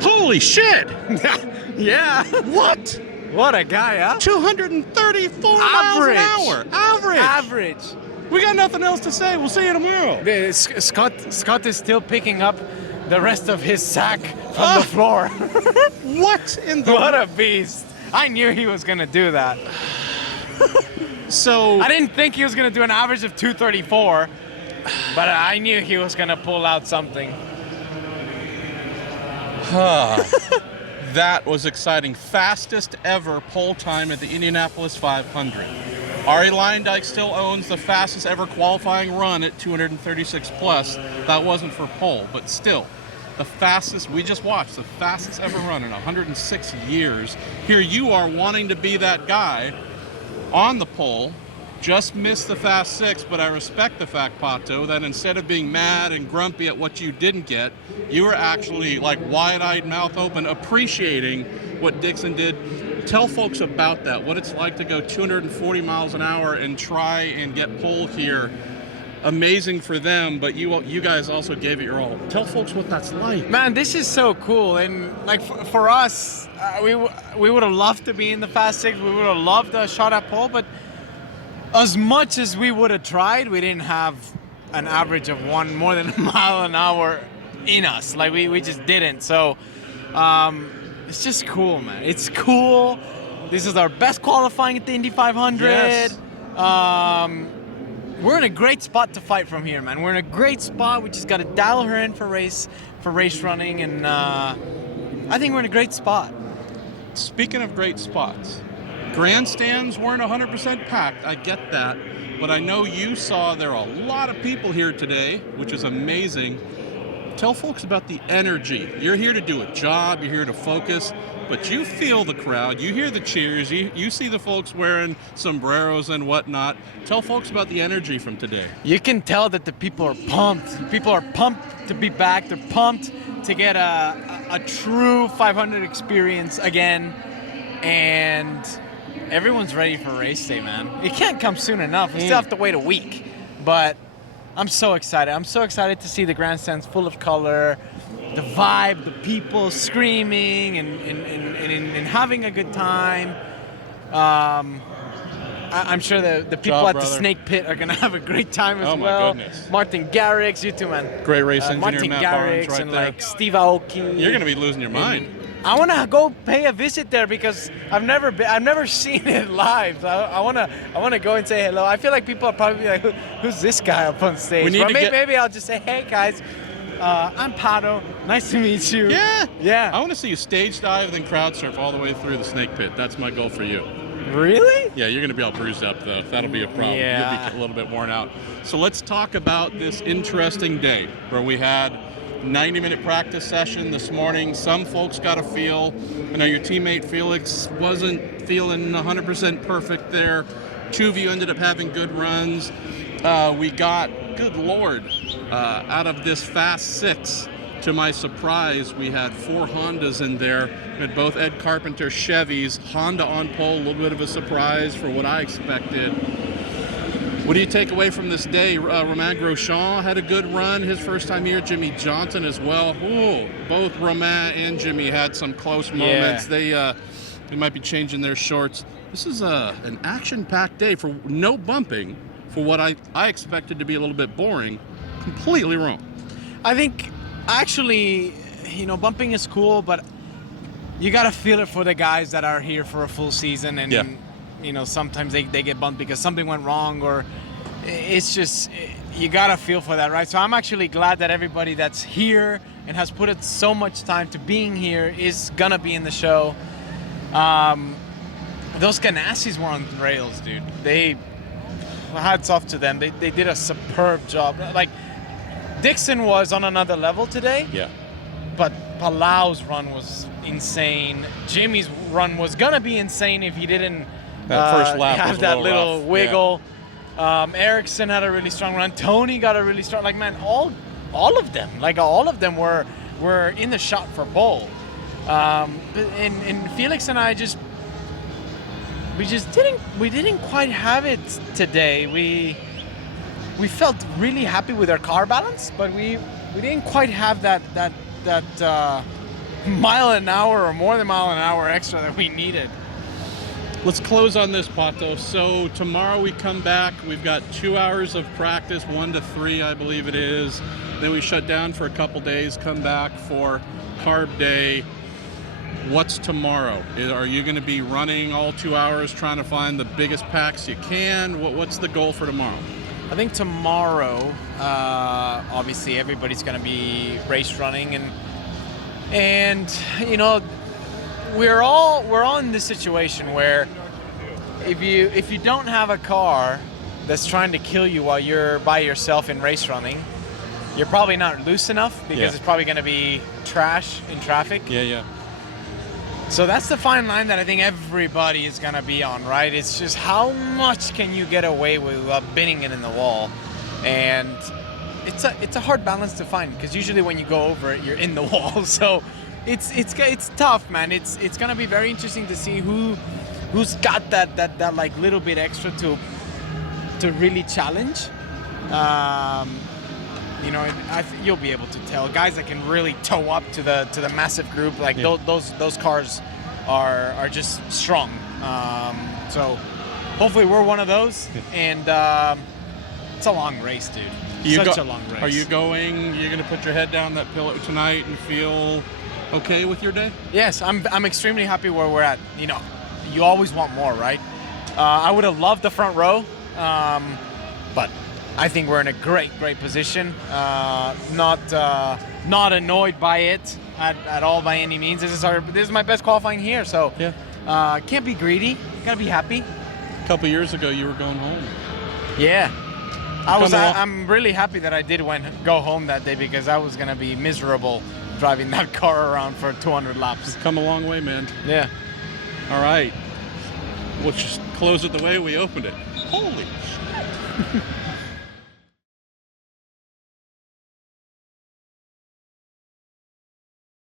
Holy shit! Yeah. What? What a guy, huh? 234 miles an hour. Average. We got nothing else to say. We'll see you tomorrow. Scott is still picking up the rest of his sack from the floor. What in the... What a beast. I knew he was going to do that. So... I didn't think he was going to do an average of 234, but I knew he was going to pull out something. That was exciting. Fastest ever pole time at the Indianapolis 500. Ari Leyendyk still owns the fastest ever qualifying run at 236 plus. That wasn't for pole, but still, the fastest, we just watched, the fastest ever run in 106 years. Here you are wanting to be that guy on the pole, just missed the fast six, but I respect the fact, Pato, that instead of being mad and grumpy at what you didn't get, you were actually like wide-eyed, mouth open, appreciating what Dixon did. Tell folks about that, what it's like to go 240 miles an hour and try and get pole here. Amazing for them, but you guys also gave it your all. Tell folks what that's like. Man, this is so cool, and like for us, we would have loved to be in the fast six. We would have loved a shot at pole, but as much as we would have tried, we didn't have an average of more than a mile an hour in us. Like we just didn't. So it's just cool, man. It's cool. This is our best qualifying at the Indy 500. Yes. We're in a great spot to fight from here, man. We're in a great spot. We just got to dial her in for race running, and I think we're in a great spot. Speaking of great spots, grandstands weren't 100% packed. I get that, but I know you saw there are a lot of people here today, which is amazing. Tell folks about the energy. You're here to do a job. You're here to focus. But you feel the crowd, you hear the cheers, you see the folks wearing sombreros and whatnot. Tell folks about the energy from today. You can tell that the people are pumped. People are pumped to be back. They're pumped to get a true 500 experience again. And everyone's ready for race day, man. It can't come soon enough. We still have to wait a week. But I'm so excited. I'm so excited to see the grandstands full of color. The vibe, the people screaming and having a good time. I'm sure the people at the Snake Pit are going to have a great time as well. Oh, my goodness. Martin Garrix, you too, man. Great race engineer, Martin Matt Garrix Barnes right and there. like Steve Aoki. You're going to be losing your mind. I want to go pay a visit there because I've never seen it live. So I want to go and say hello. I feel like people are probably like, who's this guy up on stage? Maybe I'll just say, hey guys, I'm Pato. Nice to meet you. Yeah. I want to see you stage dive, then crowd surf all the way through the Snake Pit. That's my goal for you. Really? Yeah, you're going to be all bruised up, though. That'll be a problem. Yeah. You'll be a little bit worn out. So let's talk about this interesting day where we had 90-minute practice session this morning. Some folks got a feel. I know your teammate Felix wasn't feeling 100% perfect there. Two of you ended up having good runs. We got, good Lord, out of this fast six, to my surprise, we had 4 Hondas in there. We had both Ed Carpenter Chevys, Honda on pole, a little bit of a surprise for what I expected. What do you take away from this day? Romain Grosjean had a good run his first time here. Jimmy Johnson as well. Ooh, both Romain and Jimmy had some close moments. Yeah. They might be changing their shorts. This is an action-packed day for no bumping, for what I expected to be a little bit boring. Completely wrong. I think, actually, bumping is cool, but you got to feel it for the guys that are here for a full season. And, sometimes they get bumped because something went wrong, or it's just, you got to feel for that, right? So I'm actually glad that everybody that's here and has put it so much time to being here is going to be in the show. Those Ganassis were on rails, dude. Hats off to them. They did a superb job. Like, Dixon was on another level today. Yeah. But Palau's run was insane. Jimmy's run was gonna be insane if he didn't first lap have that little wiggle. Yeah. Ericsson had a really strong run. Tony got a really strong. Like, man, all of them. Like, all of them were in the shot for pole. And Felix and I we didn't quite have it today. We felt really happy with our car balance, but we didn't quite have that mile an hour or more than mile an hour extra that we needed. Let's close on this, Pato. So tomorrow we come back. We've got 2 hours of practice, 1 to 3, I believe it is. Then we shut down for a couple days, come back for carb day. What's tomorrow? Are you going to be running all 2 hours trying to find the biggest packs you can? What's the goal for tomorrow? I think tomorrow, obviously everybody's going to be race running, and you know, we're all in this situation where if you don't have a car that's trying to kill you while you're by yourself in race running, you're probably not loose enough because it's probably going to be trash in traffic. Yeah. So that's the fine line that I think everybody is going to be on, right? It's just how much can you get away with binning it in the wall, and it's a hard balance to find because usually when you go over it, you're in the wall. So it's tough, man. It's going to be very interesting to see who's got that like little bit extra to really challenge. You know, you'll be able to tell guys that can really tow up to the massive group. Like those cars are just strong. So hopefully we're one of those. And it's a long race, dude. Such a long race. Are you going? You're going to put your head down that pillow tonight and feel okay with your day? Yes, I'm extremely happy where we're at. You know, you always want more, right? I would have loved the front row, but I think we're in a great position. Not annoyed by it at all by any means. This is my best qualifying here, so can't be greedy. Gotta be happy. A couple years ago, you were going home. Yeah, I'm really happy that I did go home that day because I was gonna be miserable driving that car around for 200 laps. You've come a long way, man. Yeah. All right. We'll just close it the way we opened it. Holy shit.